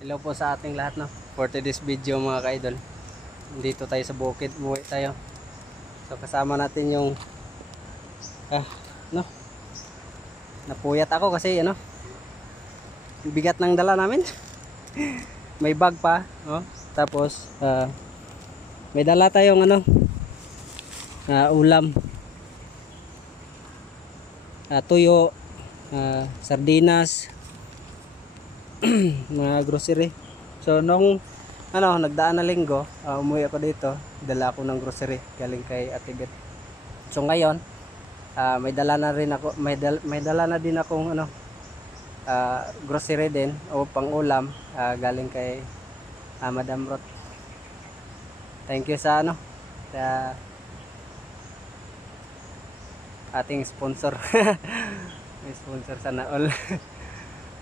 Hello po sa ating lahat, no. For today's video mga ka-idol, dito tayo sa bukid, umuwi tayo. So kasama natin yung no, napuyat ako kasi bigat ng dala namin. May bag pa, no? Tapos may dala tayong ulam, tuyo, sardinas, mga grocery. So nung nagdaan na linggo, umuwi ako dito, dala ako ng grocery galing kay Ate Bet. So ngayon, may dala na rin ako, may dala na din akong grocery din o pang-ulam, galing kay Madam Rot. Thank you sa sa ating sponsor. May sponsor sana all.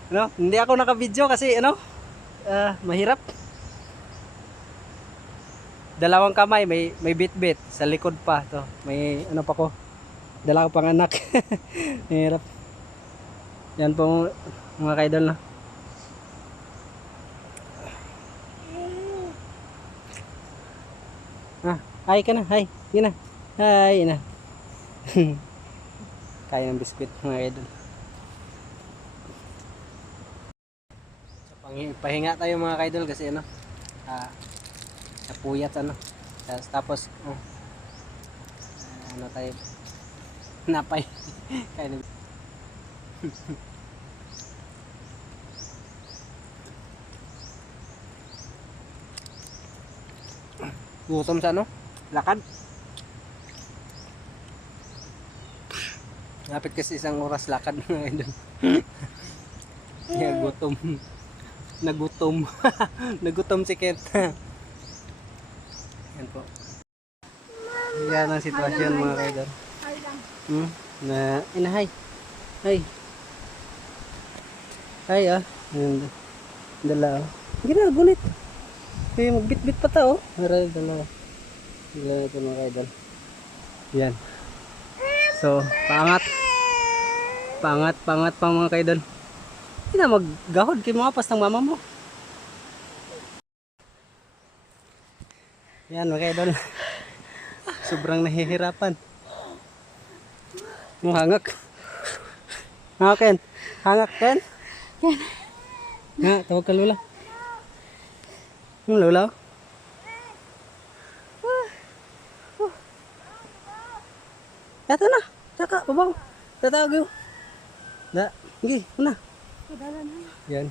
Hindi ako naka-video kasi mahirap. Dalawang kamay, may bit-bit sa likod pa to. May pa ko. Dala ko pang anak. Mahirap. Yan po mga kaidol na. Hi ka na, hi. Yun na. Hi na. Kaya ng biskwit mga kaidol. Pahinga tayo mga kaidol kasi napuyat tapos tayo napay kaya gutom sa lakad, napit kasi isang oras lakad mga kaidol. Kaya gutom. Nagutom. Nagutom si Kent. Yan po. Yan ang sitwasyon mga kaidol. Hi. Hi. Hi dala. Gina gulit. Magbit-bit pa ta Dala. Dala ito mga kaidol. Yan. So, pangat pa mga kaidol. Hindi na maggahod kay mga pas ng mama mo. Yan mga idol. Sobrang nahihirapan. Hangak. Ken. Hangak Ken. Ken. Tawag ka Lola. Lola. Ito na. Saka babaw. Tatawag yun. Sige, una. Yan.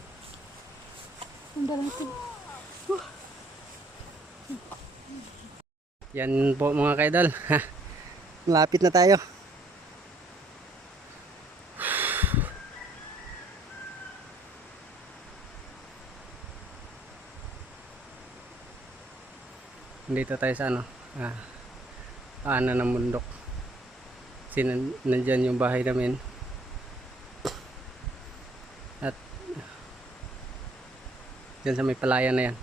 Yan po mga kaidol. Lapit na tayo. Dito tayo sa paanan ng bundok. Kasi nandyan yung bahay namin. At dyan sa may palayan na yan.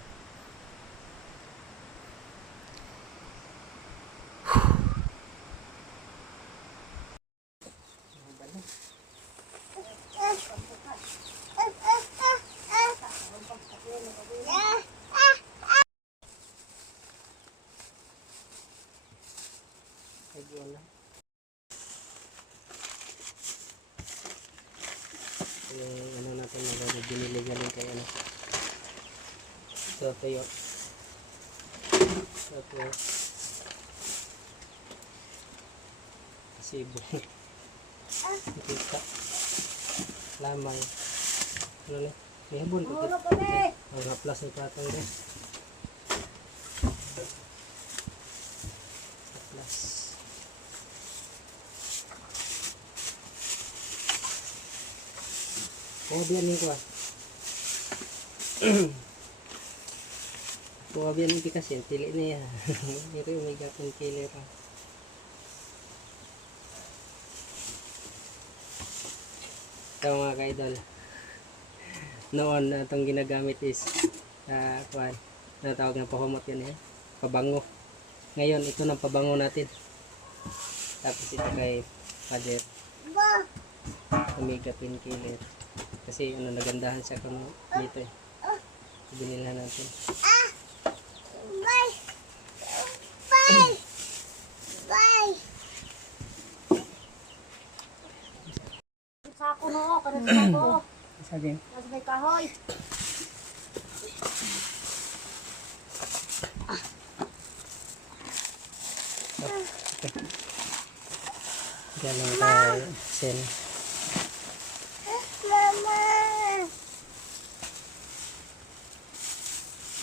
Yung natin na binili galing kay so tayo tapos sibo kita lamay may habon ko ang haplas ng platong din haplas. Biyan ko biyan ni kasi tili niya. Pero may gapon killer. Ito mga kaidol. Noon itong ginagamit is natawag na pahumot yan pabango. Ngayon ito ng pabango natin. Tapos ito kay Padet. Omega Twin Killer. Kasi nagandahan siya kung dito binilhan natin. Bye. Bye. Bye. Sako no, kada sako. Saging. Mas may kahoy. Galing kay Sen. Mama.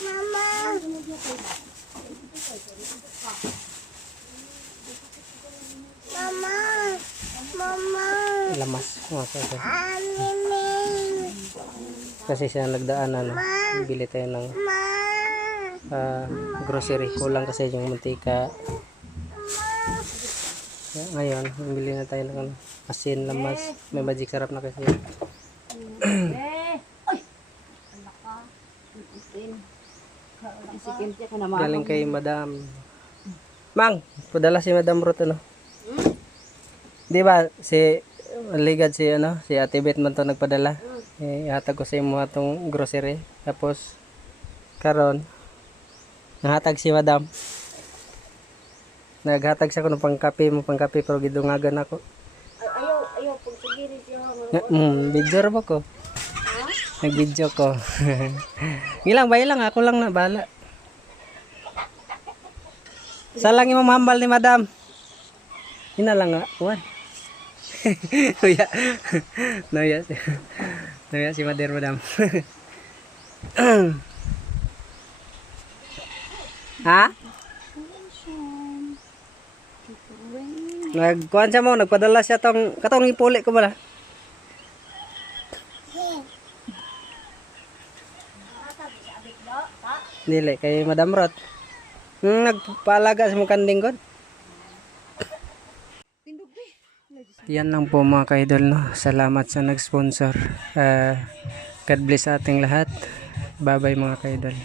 Mama. Mama. Mama. Lamas. Mga kaya. Aming. Kasi siya nagdaan ano. Bili tayo ng Ma. grocery. Kulang kasi yung mantika. Ngayon, bili na tayo ng asin, lamas. May magic sarap na kasi. Ay. Anak ka. Isin ka naman. Galing kay Madam. Mang, padala si Madam Ruth ano. Di ba si ligad si ano, si Ate Bet man to nagpadala. Ihatag ko sa imo atong grocery. Tapos karon nahatag si Madam. Naghatag siya ko ng pangkape mo pangkape pero gidungagan ako. Ayaw, pag sigiri siya. Video ra ba ko? Nag-video ko. Gilang bay lang ako lang na bala. Salang imong hambal ni Madam. Ina lang nga, kuan. Kuya. Noya. Noya si Madam. Ha? Nagkuhan siya mo, nagpadala siya tong katong ipuli ko ba na? Dili kay Madam Rot. Nagpaalaga sa mga kanding god. Yan lang po mga ka-idol no. Salamat sa nag-sponsor. God bless sa ating lahat. Bye bye mga ka-idol.